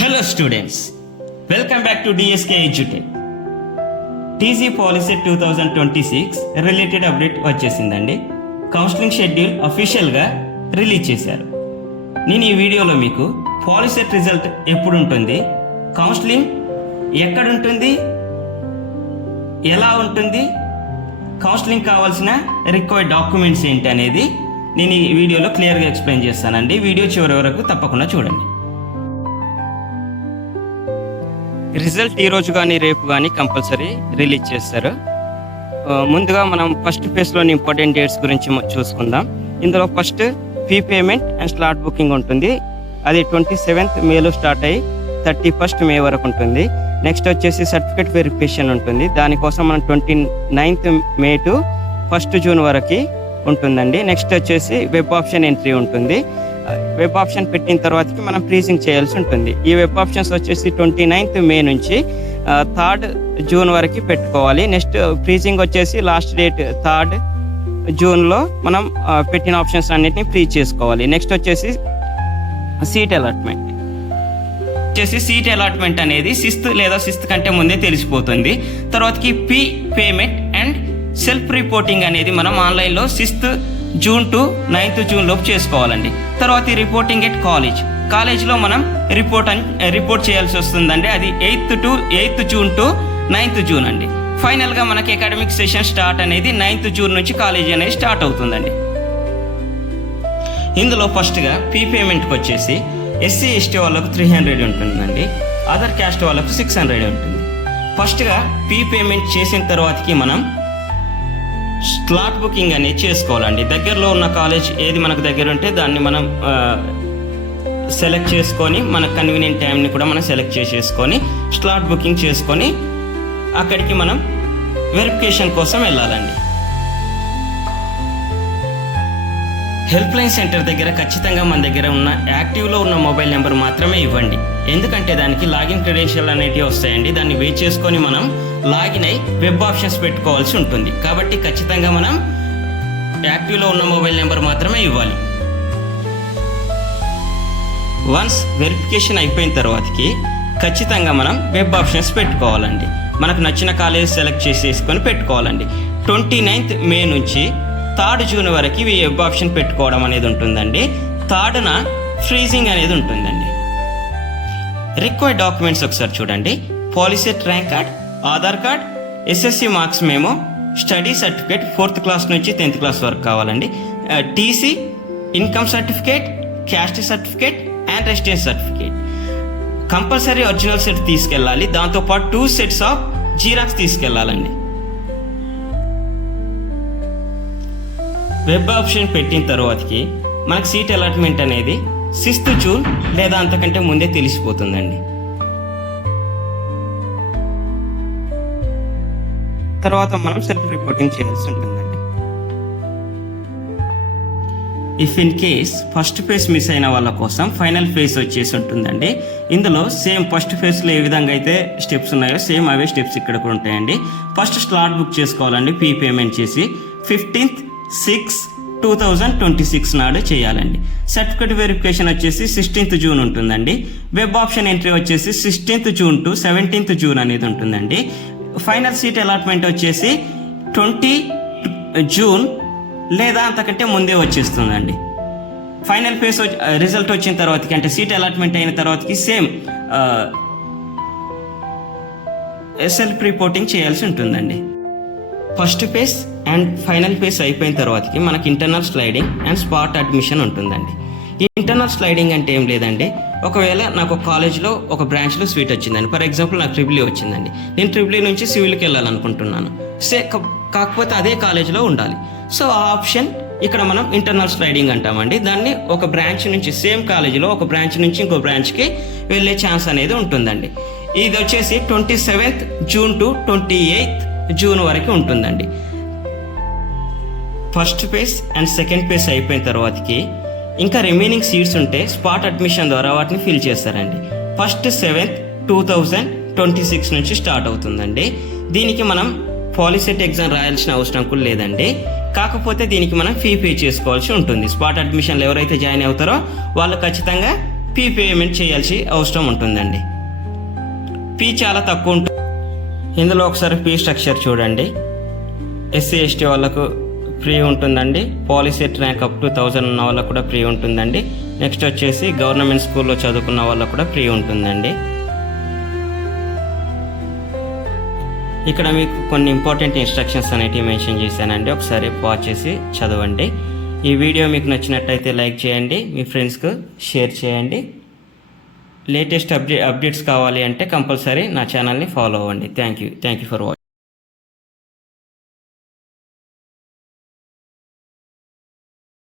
Hello students, welcome back to DSK Edutech. TC Policy 2026 related update వచ్చేసిందండి. Counselling schedule అఫీషియల్గా release చేశారు. నేను ఈ వీడియోలో మీకు పాలిసెట్ రిజల్ట్ ఎప్పుడు ఉంటుంది, కౌన్సిలింగ్ ఎక్కడ ఉంటుంది, ఎలా ఉంటుంది, కౌన్సిలింగ్ కావాల్సిన రిక్వైర్డ్ డాక్యుమెంట్స్ ఏంటి అనేది నేను ఈ వీడియోలో క్లియర్గా ఎక్స్ప్లెయిన్ చేస్తానండి. వీడియో చివరి వరకు తప్పకుండా చూడండి. రిజల్ట్ ఈరోజు కానీ రేపు కానీ కంపల్సరీ రిలీజ్ చేస్తారు. ముందుగా మనం ఫస్ట్ ఫేజ్లోని ఇంపార్టెంట్ డేట్స్ గురించి చూసుకుందాం. ఇందులో first fee payment and slot booking ఉంటుంది. అది 27th మేలో స్టార్ట్ అయ్యి 31st మే వరకు ఉంటుంది. నెక్స్ట్ వచ్చేసి సర్టిఫికేట్ వెరిఫికేషన్ ఉంటుంది. దానికోసం మనం 29th May to 1st June వరకు ఉంటుందండి. నెక్స్ట్ వచ్చేసి వెబ్ ఆప్షన్ ఎంట్రీ ఉంటుంది. వెబ్ ఆప్షన్ పెట్టిన తర్వాతకి మనం ఫ్రీజింగ్ చేయాల్సి ఉంటుంది. ఈ వెబ్ ఆప్షన్స్ వచ్చేసి 29th మే నుంచి 3rd జూన్ వరకు పెట్టుకోవాలి. నెక్స్ట్ ఫ్రీజింగ్ వచ్చేసి లాస్ట్ డేట్ 3rd జూన్లో మనం పెట్టిన ఆప్షన్స్ అన్నిటిని ఫ్రీజ్ చేసుకోవాలి. నెక్స్ట్ వచ్చేసి సీట్ అలాట్మెంట్ అనేది 6th లేదా 6th కంటే ముందే తెలిసిపోతుంది. తర్వాతకి fee payment and self reporting అనేది మనం ఆన్లైన్లో 6th June to 9th June లోపు చేసుకోవాలండి. తర్వాత ఈ రిపోర్టింగ్ ఎట్ కాలేజ్లో మనం రిపోర్ట్ చేయాల్సి వస్తుందండి. అది 8th June to 9th June అండి. ఫైనల్గా మనకి అకాడమిక్ సెషన్ స్టార్ట్ అనేది 9th జూన్ నుంచి కాలేజ్ అనేది స్టార్ట్ అవుతుందండి. ఇందులో ఫస్ట్గా పీ పేమెంట్కి వచ్చేసి ఎస్సీ ఎస్టీ వాళ్ళకు 300 ఉంటుందండి. అదర్ క్యాస్ట్ వాళ్ళకు 600 ఉంటుంది. ఫస్ట్గా పీ పేమెంట్ చేసిన తర్వాతకి మనం స్లాట్ బుకింగ్ అనేది చేసుకోవాలండి. దగ్గరలో ఉన్న కాలేజ్ ఏది మనకు దగ్గర ఉంటే దాన్ని మనం సెలెక్ట్ చేసుకొని మన కన్వీనియంట్ టైంని కూడా మనం సెలెక్ట్ చేసేసుకొని స్లాట్ బుకింగ్ చేసుకొని అక్కడికి మనం వెరిఫికేషన్ కోసం వెళ్ళాలండి. హెల్ప్ లైన్ సెంటర్ దగ్గర ఖచ్చితంగా మన దగ్గర ఉన్న యాక్టివ్లో ఉన్న మొబైల్ నెంబర్ మాత్రమే ఇవ్వండి. ఎందుకంటే దానికి లాగిన్ క్రెడెన్షియల్ అనేటివి వస్తాయండి. దాన్ని వెయిట్ చేసుకొని మనం లాగిన్ అయి వెబ్ ఆప్షన్స్ పెట్టుకోవాల్సి ఉంటుంది. కాబట్టి ఖచ్చితంగా మనం యాక్టివ్లో ఉన్న మొబైల్ నెంబర్ మాత్రమే ఇవ్వాలి. వన్స్ వెరిఫికేషన్ అయిపోయిన తర్వాతకి ఖచ్చితంగా మనం వెబ్ ఆప్షన్స్ పెట్టుకోవాలండి. మనకు నచ్చిన కాలేజ్ సెలెక్ట్ చేసేసుకొని పెట్టుకోవాలండి. 29th మే నుంచి 3rd జూన్ వరకు ఈ వెబ్ ఆప్షన్ పెట్టుకోవడం అనేది ఉంటుందండి. 3rd ఫ్రీజింగ్ అనేది ఉంటుందండి. రిక్వైర్డ్ డాక్యుమెంట్స్ ఒకసారి చూడండి. POLYCET rank card, Aadhaar card, SSC marks memo, study certificate 4th class నుంచి 10th క్లాస్ వరకు కావాలండి. TC, income certificate, caste certificate and residence certificate. Compulsory original set తీసుకెళ్ళాలి. దాంతోపాటు 2 sets ఆఫ్ జీరాక్స్ తీసుకెళ్ళాలండి. వెబ్ ఆప్షన్ పెట్టిన తర్వాతకి మనకు సీట్ అలాట్మెంట్ అనేది 6th జూన్ లేదా అంతకంటే ముందే తెలిసిపోతుందండి. తర్వాత మనం సెల్ఫ్ రిపోర్టింగ్ చేయాల్సి ఉంటుందండి. If in case first phase miss అయిన వాళ్ళ కోసం ఫైనల్ ఫేజ్ వచ్చేసి ఉంటుందండి. ఇందులో సేమ్ ఫస్ట్ ఫేజ్లో ఏ విధంగా అయితే స్టెప్స్ ఉన్నాయో సేమ్ అవే స్టెప్స్ ఇక్కడ కూడా ఉంటాయండి. ఫస్ట్ స్లాట్ బుక్ చేసుకోవాలండి. పీ పేమెంట్ చేసి 15th 6 2026 నాడు చేయాలండి. సర్టిఫికేట్ వెరిఫికేషన్ వచ్చేసి 16th జూన్ ఉంటుందండి. వెబ్ ఆప్షన్ ఎంట్రీ వచ్చేసి 16th June to 17th June అనేది ఉంటుందండి. ఫైనల్ సీట్ అలాట్మెంట్ వచ్చేసి 20 జూన్ లేదా అంతకంటే ముందే వచ్చేస్తుందండి. ఫైనల్ ఫేజ్ రిజల్ట్ వచ్చిన తర్వాతకి అంటే సీట్ అలాట్మెంట్ అయిన తర్వాతకి సేమ్ సెల్ఫ్ రిపోర్టింగ్ చేయాల్సి ఉంటుందండి. First phase and final phase అయిపోయిన తర్వాతకి మనకి internal sliding and spot admission ఉంటుందండి. ఈ ఇంటర్నల్ స్లైడింగ్ అంటే ఏం లేదండి. ఒకవేళ నాకు ఒక కాలేజ్లో ఒక బ్రాంచ్లో సీట్ వచ్చిందండి. ఫర్ ఎగ్జాంపుల్ నాకు ట్రిపుల్ ఈ వచ్చిందండి. నేను ట్రిపుల్ ఈ నుంచి సివిల్కి వెళ్ళాలనుకుంటున్నాను. కాకపోతే అదే కాలేజ్లో ఉండాలి. సో ఆ ఆప్షన్ ఇక్కడ మనం ఇంటర్నల్ స్లైడింగ్ అంటామండి. దాన్ని ఒక బ్రాంచ్ నుంచి సేమ్ కాలేజీలో ఒక బ్రాంచ్ నుంచి ఇంకో బ్రాంచ్కి వెళ్ళే ఛాన్స్ అనేది ఉంటుందండి. ఇది వచ్చేసి 27th June to 28th June వరకు ఉంటుందండి. First phase and second phase అయిపోయిన తర్వాతకి ఇంకా రిమైనింగ్ సీట్స్ ఉంటే స్పాట్ అడ్మిషన్ ద్వారా వాటిని ఫిల్ చేస్తారండి. ఫస్ట్ 7th 2026 నుంచి స్టార్ట్ అవుతుందండి. దీనికి మనం పాలిసెట్ ఎగ్జామ్ రాయాల్సిన అవసరం కూడా లేదండి. కాకపోతే దీనికి మనం ఫీ పే చేసుకోవాల్సి ఉంటుంది. స్పాట్ అడ్మిషన్లు ఎవరైతే జాయిన్ అవుతారో వాళ్ళు ఖచ్చితంగా ఫీ పేమెంట్ చేయాల్సి అవసరం ఉంటుందండి. ఫీ చాలా తక్కువ ఉంటుంది. ఇందులో ఒకసారి ఫీ స్ట్రక్చర్ చూడండి. ఎస్సీ ఎస్టీ వాళ్ళకు ఫ్రీ ఉంటుందండి. పాలిసెట్ ర్యాంక్ అప్ టు 1000 ఉన్న వాళ్ళకు కూడా ఫ్రీ ఉంటుందండి. నెక్స్ట్ వచ్చేసి గవర్నమెంట్ స్కూల్లో చదువుకున్న వాళ్ళకు కూడా ఫ్రీ ఉంటుందండి. ఇక్కడ మీకు కొన్ని ఇంపార్టెంట్ ఇన్స్ట్రక్షన్స్ అనేటివి మెన్షన్ చేశానండి. ఒకసారి పాజ్ చేసి చదవండి. ఈ వీడియో మీకు నచ్చినట్టయితే లైక్ చేయండి, మీ ఫ్రెండ్స్కు షేర్ చేయండి. లేటెస్ట్ అప్డేట్స్ కావాలి అంటే కంపల్సరీ నా ఛానల్ని ఫాలో అవ్వండి. Thank you for watching.